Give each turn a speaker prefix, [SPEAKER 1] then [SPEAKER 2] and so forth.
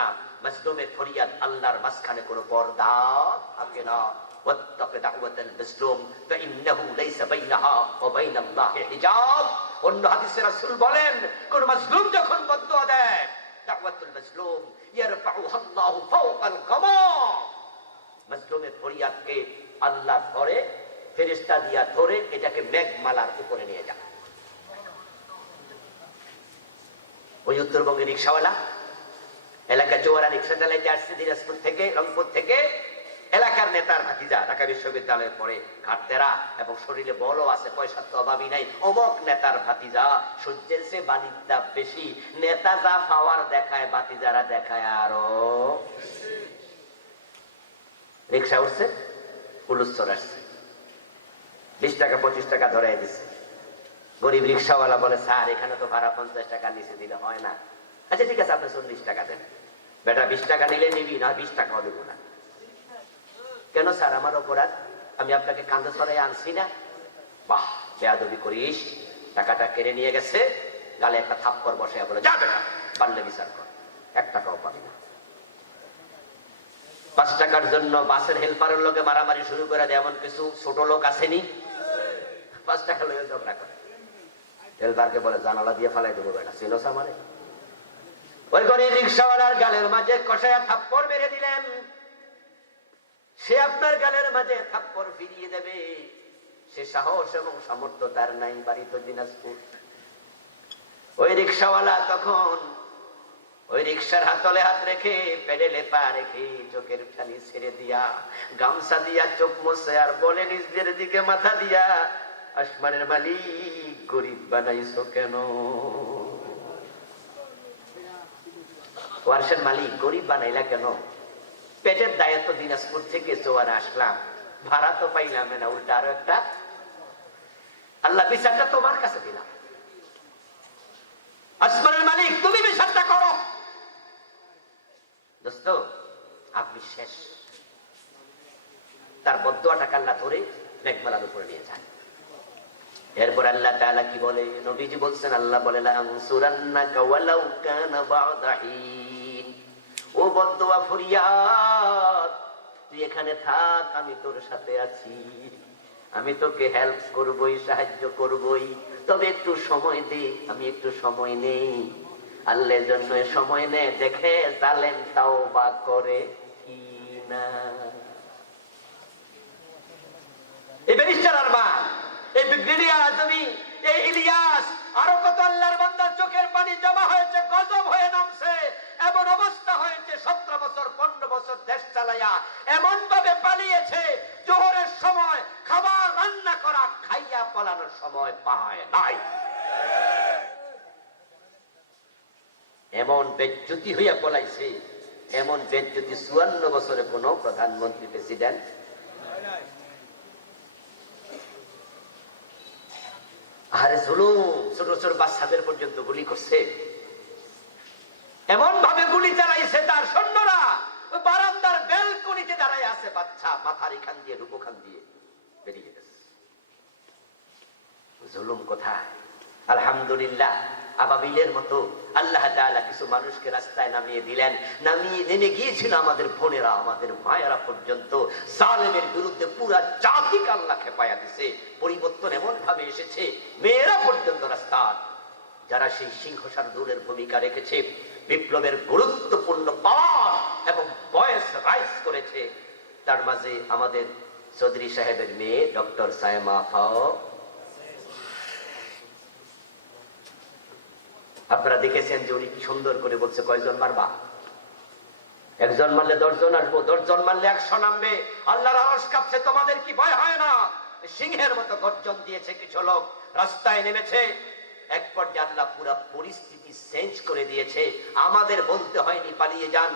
[SPEAKER 1] না। মজলুমে ফরিয়াদ আল্লাহর মাঝখানে কোনো পর্দা থাকে না। অন্য হাদিসে রাসূল বলেন, কোন মাজলুম যখন বদুয়া দেয়, দাওয়াতুল মাজলুম ইয়ারফাউহা আল্লাহু ফাওকাল গামা মাজলুমের ফরিয়াদকে আল্লাহ ধরে ফেরেশতা দিয়া ধরে এটাকে মেঘমালার উপরে নিয়ে যায়। ওই উত্তরবঙ্গের রিক্সাওয়ালা এলাকা চৌয়ারা রিক্সা চালাইতে আসছে দিনাজপুর থেকে, রংপুর থেকে, এলাকার নেতার ভাতিজা, ঢাকা বিশ্ববিদ্যালয়ে পড়ে ঘাটতেরা, এবং শরীরে বলও আছে, পয়সার তো অভাবই নাই। অমক নেতার ভাতিজা সূর্যের সে তাপ বেশি। নেতা যা পাওয়ার দেখায়, ভাতিজারা দেখায় আরও। রিক্সা উঠছে পুলুস্তর আসছে। বিশ টাকা, পঁচিশ টাকা ধরে দিচ্ছে গরিব রিক্সাওয়ালা বলে, স্যার, এখানে তো ভাড়া পঞ্চাশ টাকা নিচে দিলে হয় না। আচ্ছা ঠিক আছে, আপনি চল্লিশ টাকা দেন। বেটা, বিশ টাকা নিলে নিবি, না বিশ টাকাও দেবো না। কেন স্যার, আমার অপরাধ? আমি আপনাকে কান্দে সরাই আনছি না? বাহ, বেয়াদবি করিস। টাকাটা কেড়ে নিয়ে গেছে, গালে একটা থাপ্পর বসে বলে, যা বেটা, পারলে বিচার কর। এক টাকাও পাবি না। পাঁচ টাকার জন্য বাসের হেল্পারের লোকে মারামারি শুরু করে দেয়, এমন কিছু ছোট লোক আসেনি? পাঁচ টাকা লোক ঝগড়া করে। হেল্পারকে বলে, জানালা দিয়ে ফালাই দেবো বেটা, চিনোস আমারে? ওই গরিব রিক্সাওয়ালার গালের মাঝে কষায়া থাপ্পড় মেরে দিলেন। সে আপনার গালের মাঝে থাপ্পড় ফিরিয়ে দেবে। সে সাহস এবং সামর্থ্য তার নাই বাড়িতে দিনাজপুর। ওই রিক্সাওয়ালা তখন ওই রিক্সার হাতলে হাত রেখে পেডেলে পা রেখে চোখের ঠানি ছেড়ে দিয়া গামছা দিয়া চোখ মোছে আর বলে নিজের দিকে মাথা দিয়া, আসমানের মালিক, গরিব বানাইছো কেন? ওয়ার্সের মালিক গরিব বানাইলা কেন? পেটের দায়িত্ব দিনাজপুর থেকে জোয়ারে আসলাম। ভাড়া তো পাইলাম না, উল্টা আরও একটা। আল্লাহ বিচারটা তোমার কাছে দিলাম। মালিক, তুমি বিচারটা করো। দোস্ত, আপনি শেষ। তার ধরে মেঘমালার উপরে নিয়ে যায় এরপর আল্লাহ কি বলে? নবীজি বলছেন, আল্লাহ বলে ওয়ালাউ কানা ও ফরিয়াদ। তুই এখানে থাক, আমি তোর সাথে আছি। আমি তোকে হেল্প করবই, সাহায্য করবই। তবে একটু সময় দে, আমি একটু সময় নেই। আল্লাহর জন্য সময় নে, দেখে জালেন তাও বা করে কি না। এই ব্যারিস্টার আরমান, এই ব্রিগেডিয়ার আজমি এই ইলিয়াস, আরও কত আল্লাহর বান্দার চোখের পানি জমা হয়েছে গজব হয়ে নামছে এমন অবস্থা হয়েছে সতেরো বছর পনেরো বছর দেশ চালাইয়া এমন ভাবে পালিয়েছে জোহরের সময় খাবার রান্না করা পালানোর সময় পায় নাই। এমন বেজ্জুতি হইয়া পলাইছে, এমন বেজ্জুতি চুয়ান্ন বছরে কোন প্রধানমন্ত্রী প্রেসিডেন্ট আরে জুলুম, ছোট ছোট বাচ্চাদের পর্যন্ত গুলি করছে। এমন ভাবে গুলি চালাইছে তার সৈন্যরা। বারান্দার বেলকনিতে দাঁড়ায় আছে বাচ্চা, মাথার এখান দিয়ে রূপ খান দিয়ে বেরিয়ে গেছে। জুলুম কোথায়? আলহামদুলিল্লাহ, আবাবিলের মতো আল্লাহ কিছু মানুষকে রাস্তায় নামিয়ে দিলেন। নামিয়ে নেমে গিয়েছিল আমাদের বোনেরা, আমাদের মায়েরা পর্যন্ত। জালেমের বিরুদ্ধে পুরা জাতিকে আল্লাহ খেপায়া দিছে। পরিবর্তন এমন ভাবে এসেছে, মেয়েরা পর্যন্ত রাস্তার। যারা সেই সিংহসার দূরের ভূমিকা রেখেছে, বিপ্লবের গুরুত্বপূর্ণ পাওয়ার এবং বয়স রাইজ করেছে, তার মাঝে আমাদের চৌধুরী সাহেবের মেয়ে ডক্টর সায়মা ফাও আপনারা দেখেছেন যে উনি কি সুন্দর করে বলছে, কয়জন মারবা? একজন মারলে দশজন আসব, দশজন মারলে একশো নামবে। আল্লাহর আওয়াজ কাঁপছে, তোমাদের কি ভয় হয় না? সিংহের মতো গর্জন দিয়েছে কিছু লোক, রাস্তায় নেমেছে। এক পর্যায়ে আল্লাহ পুরা পরিস্থিতি চেঞ্জ করে দিয়েছে। আমাদের বলতে হয়নি, পালিয়ে যান।